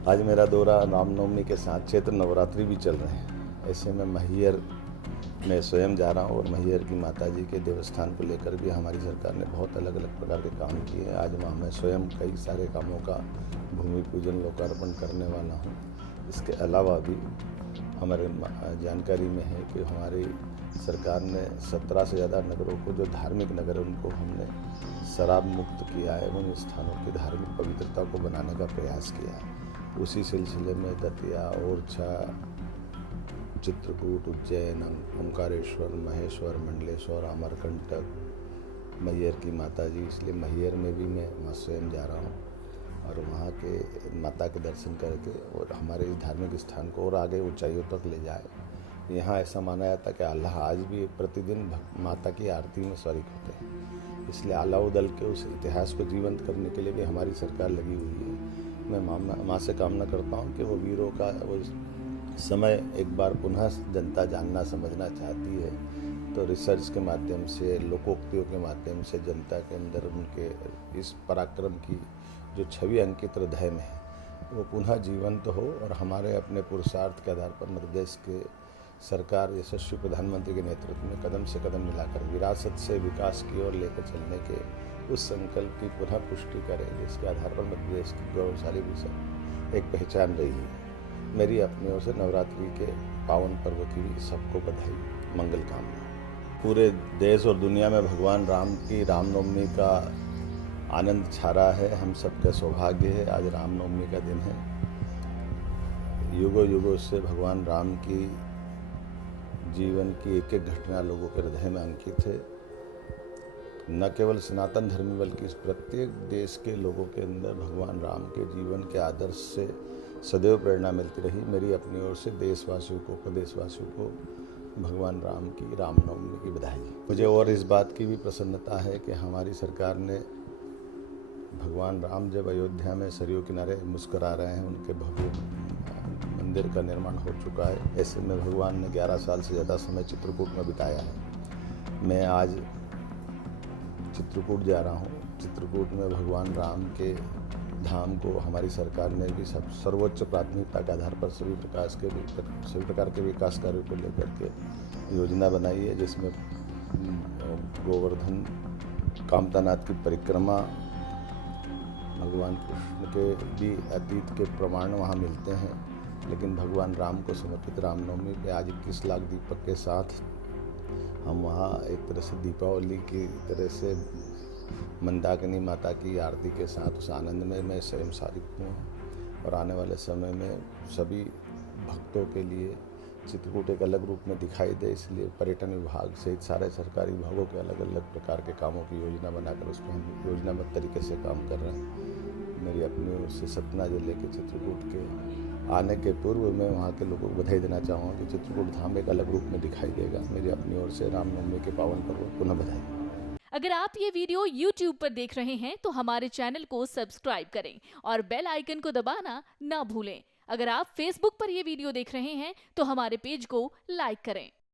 आज मेरा दौरा रामनवमी के साथ चैत्र नवरात्रि भी चल रहे हैं। ऐसे में मैहर में स्वयं जा रहा हूँ और मैहर की माता जी के देवस्थान को लेकर भी हमारी सरकार ने बहुत अलग अलग प्रकार के काम किए हैं। आज वहाँ मैं स्वयं कई सारे कामों का भूमि पूजन लोकार्पण करने वाला हूँ। इसके अलावा भी हमारे जानकारी में है कि हमारी सरकार ने 17 से ज़्यादा नगरों को, जो धार्मिक नगर है, उनको हमने शराब मुक्त किया है एवं स्थानों की धार्मिक पवित्रता को बनाने का प्रयास किया है। उसी सिलसिले में दतिया, ओरछा, चित्रकूट, उज्जैन, ओंकारेश्वर, महेश्वर, मंडलेश्वर, अमरकंटक, मैहर की माता जी, इसलिए मैहर में भी मैं वहाँ स्वयं जा रहा हूँ और वहाँ के माता के दर्शन करके और हमारे इस धार्मिक स्थान को और आगे ऊंचाइयों तक ले जाए। यहाँ ऐसा माना जाता है कि अल्लाह आज भी प्रतिदिन माता की आरती में शरीक होते हैं, इसलिए अलाउदल के उस इतिहास को जीवंत करने के लिए भी हमारी सरकार लगी हुई है। मैं माँ से कामना करता हूँ कि वो वीरों का वो समय एक बार पुनः जनता जानना समझना चाहती है, तो रिसर्च के माध्यम से, लोकोक्तियों के माध्यम से जनता के अंदर उनके इस पराक्रम की जो छवि अंकित हृदय में है वो पुनः जीवंत हो और हमारे अपने पुरुषार्थ के आधार पर मध्य प्रदेश के सरकार यशस्वी प्रधानमंत्री के नेतृत्व में कदम से कदम मिलाकर विरासत से विकास की ओर लेकर चलने के उस संकल्प की पुनः पुष्टि करें, जिसके आधार पर मध्य प्रदेश की गौरवशाली भी एक पहचान रही है। मेरी अपनी ओर से नवरात्रि के पावन पर्व की भी सबको बधाई, मंगल कामना। पूरे देश और दुनिया में भगवान राम की रामनवमी का आनंद छा रहा है। हम सबका सौभाग्य है, आज रामनवमी का दिन है। युगों युगों से भगवान राम की जीवन की एक एक घटना लोगों के हृदय में अंकित है। न केवल सनातन धर्मी बल्कि इस प्रत्येक देश के लोगों के अंदर भगवान राम के जीवन के आदर्श से सदैव प्रेरणा मिलती रही। मेरी अपनी ओर से देशवासियों को, प्रदेशवासियों को भगवान राम की रामनवमी की बधाई। मुझे और इस बात की भी प्रसन्नता है कि हमारी सरकार ने भगवान राम जब अयोध्या में सरयू किनारे मुस्कुरा रहे हैं, उनके भव्य मंदिर का निर्माण हो चुका है। ऐसे में भगवान ने 11 साल से ज़्यादा समय चित्रकूट में बिताया है। मैं आज चित्रकूट जा रहा हूँ। चित्रकूट में भगवान राम के धाम को हमारी सरकार ने भी सर्वोच्च प्राथमिकता के आधार पर सभी प्रकार के विकास कार्यों को लेकर के योजना बनाई है, जिसमें गोवर्धन कामतानाथ की परिक्रमा, भगवान कृष्ण के भी अतीत के प्रमाण वहाँ मिलते हैं, लेकिन भगवान राम को समर्पित रामनवमी पे आज 21 लाख दीपक के साथ हम वहाँ एक तरह से दीपावली की तरह से मंदाकिनी माता की आरती के साथ उस आनंद में मैं स्वयं शारिक हूँ। और आने वाले समय में सभी भक्तों के लिए चित्रकूट एक अलग रूप में दिखाई दे, इसलिए पर्यटन विभाग सहित सारे सरकारी विभागों के अलग अलग प्रकार के कामों की योजना बनाकर उस पर हम योजनाबद्ध तरीके से काम कर रहे हैं। मेरी अपनी ओर से सतना जिले के चित्रकूट के आने के पूर्व मैं वहाँ के लोगों को बधाई देना चाहूँगा कि चित्रकूट धाम एक अलग रूप में दिखाई देगा। मेरी अपनी ओर से रामनवमी के पावन पर्व पुनः बधाई। अगर आप ये वीडियो YouTube पर देख रहे हैं तो हमारे चैनल को सब्सक्राइब करें और बेल आइकन को दबाना ना भूलें। अगर आप Facebook पर ये वीडियो देख रहे हैं तो हमारे पेज को लाइक करें।